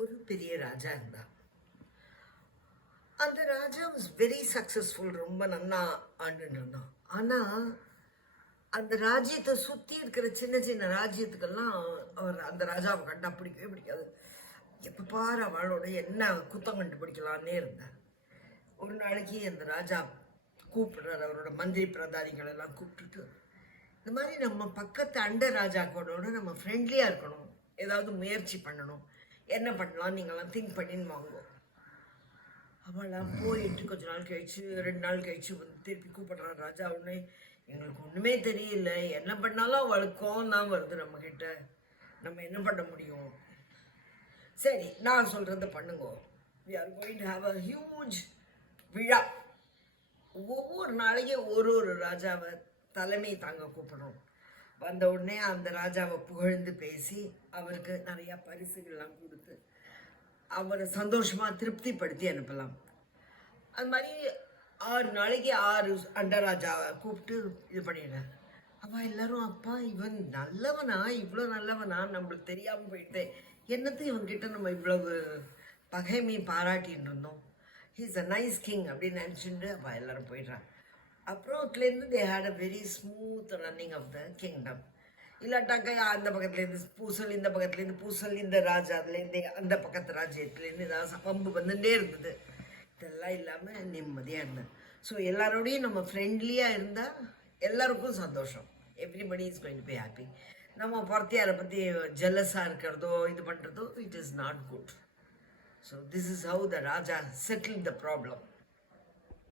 ஒரு பெரிய ராஜா இருந்தான். அந்த ராஜா வாஸ் வெரி சக்ஸஸ்ஃபுல். ரொம்ப நன்னா ஆண்டுன்னு இருந்தான். ஆனால் அந்த ராஜ்யத்தை சுற்றி இருக்கிற சின்ன சின்ன ராஜ்யத்துக்கெல்லாம் அவர் அந்த ராஜாவை கண்டா பிடிக்கவே பிடிக்காது. எப்போ பாரு அவளோட என்ன குத்தம் கண்டுபிடிக்கலான்னே இருந்தார். ஒரு நாளைக்கு அந்த ராஜா கூப்பிடுறார் அவரோட மந்திரி பிரதானிகள் எல்லாம் கூப்பிட்டுட்டு, இந்த மாதிரி நம்ம பக்கத்து அண்ட ராஜாக்களோட நம்ம ஃப்ரெண்ட்லியாக இருக்கணும், ஏதாவது முயற்சி பண்ணணும், என்ன பண்ணலாம் நீங்களாம் திங்க் பண்ணின்னு வாங்குவோம். அவளாம் போயிட்டு கொஞ்ச நாள் கழிச்சு 2 நாள் கழிச்சு வந்து திருப்பி கூப்பிடுறான் ராஜா. உடனே எங்களுக்கு ஒன்றுமே தெரியல, என்ன பண்ணாலும் அவளுக்கு கோவம் தான் வருது நம்மக்கிட்ட, நம்ம என்ன பண்ண முடியும்? சரி நான் சொல்கிறத பண்ணுங்க. we are going to have a huge விழா. ஒவ்வொரு நாளைக்கும் ஒரு ஒரு ராஜாவை தலைமை தாங்க கூப்பிடுறோம். வந்த உடனே அந்த ராஜாவை புகழ்ந்து பேசி அவருக்கு நிறையா பரிசுகள்லாம் கொடுத்து அவரை சந்தோஷமாக திருப்திப்படுத்தி அனுப்பலாம். அது மாதிரி 6 நாளைக்கு 6 அண்டராஜாவை கூப்பிட்டு இது பண்ணிடுறேன். அவள் எல்லாரும், அப்பா இவன் நல்லவனா, இவ்வளோ நல்லவனா, நம்மளுக்கு தெரியாமல் போயிட்டு என்னத்து இவன்கிட்ட நம்ம இவ்வளவு பகைமை பாராட்டின்னு இருந்தோம். ஹீஸ் அ நைஸ் கிங் அப்படின்னு நினச்சிட்டு அவள் எல்லாரும் போயிடுறான். அப்புறம் அதுலேருந்து they had a very smooth running of the kingdom. இல்லாட்டாக்கா அந்த பக்கத்துலேருந்து பூசல், இந்த பக்கத்துலேருந்து பூசல், இந்த ராஜா அதுலேருந்து அந்த பக்கத்து ராஜ்யத்துலேருந்து ஏதாவது பம்பு வந்துட்டே இருந்தது. இதெல்லாம் இல்லாமல் நிம்மதியாக இருந்தேன். ஸோ எல்லாரோடையும் நம்ம ஃப்ரெண்ட்லியாக இருந்தால் எல்லாருக்கும் சந்தோஷம். Everybody is going to be happy. நம்ம பொறுத்தியாரை பற்றி ஜெல்லஸாக இருக்கிறதோ இது பண்ணுறதோ it is not good. So this is how the Raja settle the problem.